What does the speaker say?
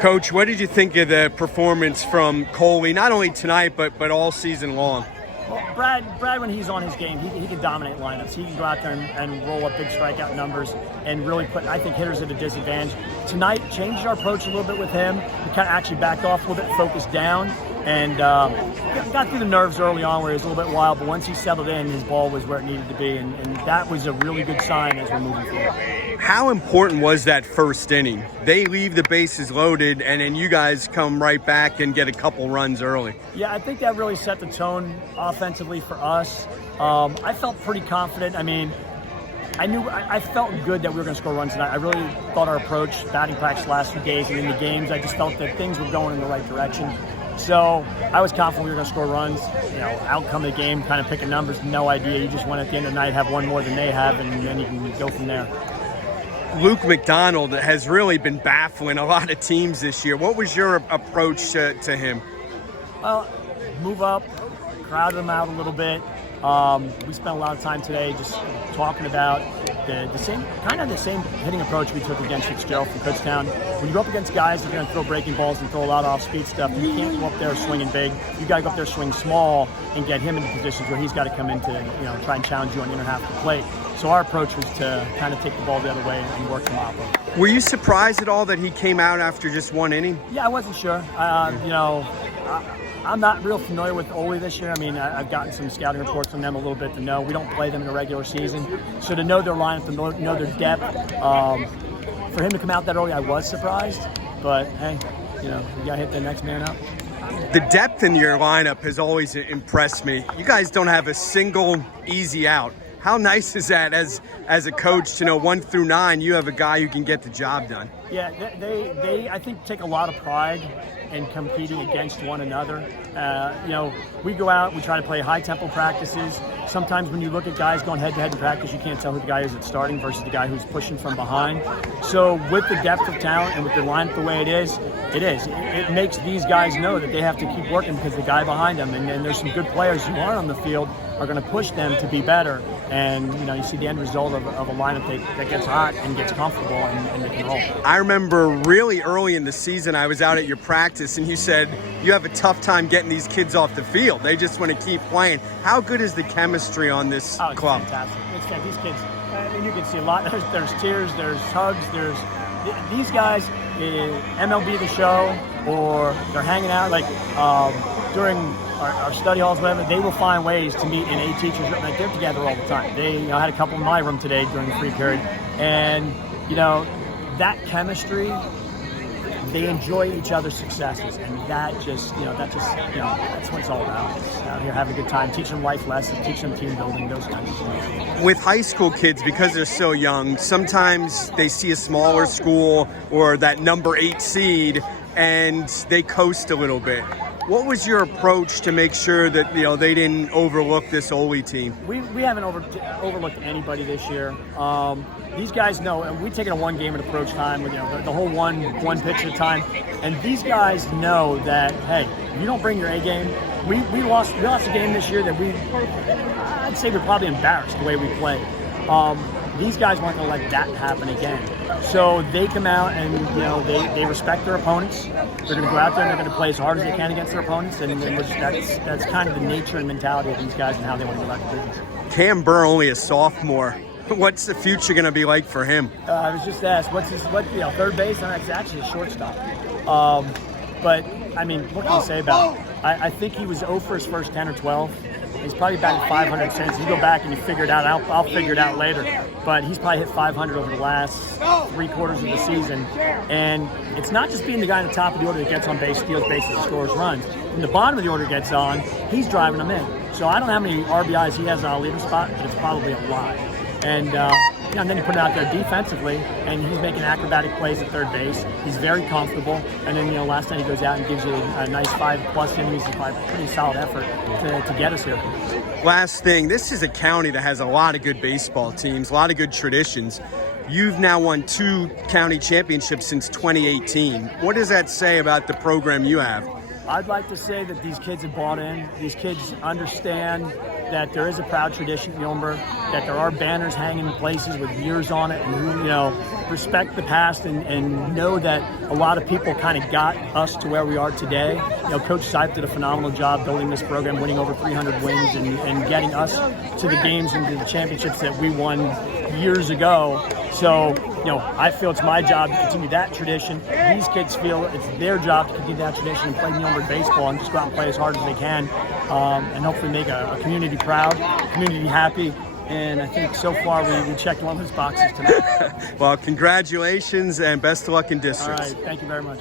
Coach, what did you think of the performance from Coley, not only tonight, but all season long? Well, Brad, when he's on his game, he can dominate lineups. He can go out there and roll up big strikeout numbers and really put, I think, hitters at a disadvantage. Tonight, changed our approach a little bit with him. We kind of actually backed off a little bit, focused down, and got through the nerves early on where he was a little bit wild, but once he settled in, his ball was where it needed to be, and that was a really good sign as we're moving forward. How important was that first inning? They leave the bases loaded, and then you guys come right back and get a couple runs early. Yeah, I think that really set the tone offensively for us. I felt pretty confident. I mean, I felt good that we were going to score runs tonight. I really thought our approach, batting practice the last few days and in the games, I just felt that things were going in the right direction. So I was confident we were going to score runs. You know, outcome of the game, kind of picking numbers, no idea. You just want at the end of the night have one more than they have, and then you can go from there. Luke McDonald has really been baffling a lot of teams this year. What was your approach to him? Well, move up, crowd him out a little bit. We spent a lot of time today just talking about the same hitting approach we took against Fitzgerald from Kutztown. When you go up against guys that are going to throw breaking balls and throw a lot of off-speed stuff, you can't go up there swinging big. You got to go up there swing small and get him into positions where he's got to come into, try and challenge you on the inner half of the plate. So our approach was to kind of take the ball the other way and work him off. Were you surprised at all that he came out after just one inning? Yeah, I wasn't sure. I'm not real familiar with Ole this year. I mean, I've gotten some scouting reports from them a little bit to know. We don't play them in the regular season. So to know their lineup, to know their depth, for him to come out that early, I was surprised. But, hey, you got to hit the next man up. The depth in your lineup has always impressed me. You guys don't have a single easy out. How nice is that as a coach to know 1 through 9, you have a guy who can get the job done? Yeah, they I think take a lot of pride in competing against one another. We go out, we try to play high tempo practices. Sometimes when you look at guys going head to head in practice, you can't tell who the guy is that's starting versus the guy who's pushing from behind. So with the depth of talent and with the lineup the way it is. It makes these guys know that they have to keep working because the guy behind them, and there's some good players who aren't on the field, are going to push them to be better. And you see the end result of a lineup that gets hot and gets comfortable and they can roll. I remember really early in the season, I was out at your practice and you said you have a tough time getting these kids off the field. They just want to keep playing. How good is the chemistry on this club? Fantastic. It's these kids, you can see a lot. There's tears, there's hugs, these guys, MLB The Show, or they're hanging out during our study halls, whatever. They will find ways to meet and aid teachers. They're together all the time. They had a couple in my room today during the free period, and that chemistry. They enjoy each other's successes, and that's what it's all about. It's out here having a good time, teaching them life lessons, teaching them team building, those kinds of things. With high school kids, because they're so young, sometimes they see a smaller school or that number 8 seed, and they coast a little bit. What was your approach to make sure that they didn't overlook this Ole team? We haven't overlooked anybody this year. These guys know, and we've taken a one game at approach time with the whole one pitch at a time. And these guys know that, hey, if you don't bring your A game, we lost a game this year that I'd say we're probably embarrassed the way we played. These guys weren't going to let that happen again. So they come out and they respect their opponents. They're going to go out there and they're going to play as hard as they can against their opponents, and that's kind of the nature and mentality of these guys and how they want to go about the business. Cam Burr, only a sophomore. What's the future going to be like for him? I was just asked, third base? And that's actually a shortstop. But I mean, what can you say about it? I think he was 0 for his first 10 or 12. He's probably batted 500 since. You go back and you figure it out. I'll figure it out later. But he's probably hit 500 over the last 3 quarters of the season. And it's not just being the guy at the top of the order that gets on base, steals bases, and scores runs. When the bottom of the order gets on, he's driving them in. So I don't know how many RBIs he has on a leader spot, but it's probably a lot. And and then you put it out there defensively, and he's making acrobatic plays at third base. He's very comfortable. And then, last night he goes out and gives you a nice 5+ innings and pretty solid effort to get us here. Last thing, this is a county that has a lot of good baseball teams, a lot of good traditions. You've now won 2 county championships since 2018. What does that say about the program you have? I'd like to say that these kids have bought in. These kids understand that there is a proud tradition in Muhlenberg, that there are banners hanging in places with years on it, and respect the past and know that a lot of people kind of got us to where we are today. You know, Coach Seif did a phenomenal job building this program, winning over 300 wins and getting us to the games and to the championships that we won years ago. So, you know, I feel it's my job to continue that tradition. These kids feel it's their job to continue that tradition and play Muhlenberg baseball and just go out and play as hard as they can, and hopefully make a community proud, community happy. And I think so far we checked one of those boxes tonight. Well, congratulations and best of luck in districts. All right, thank you very much.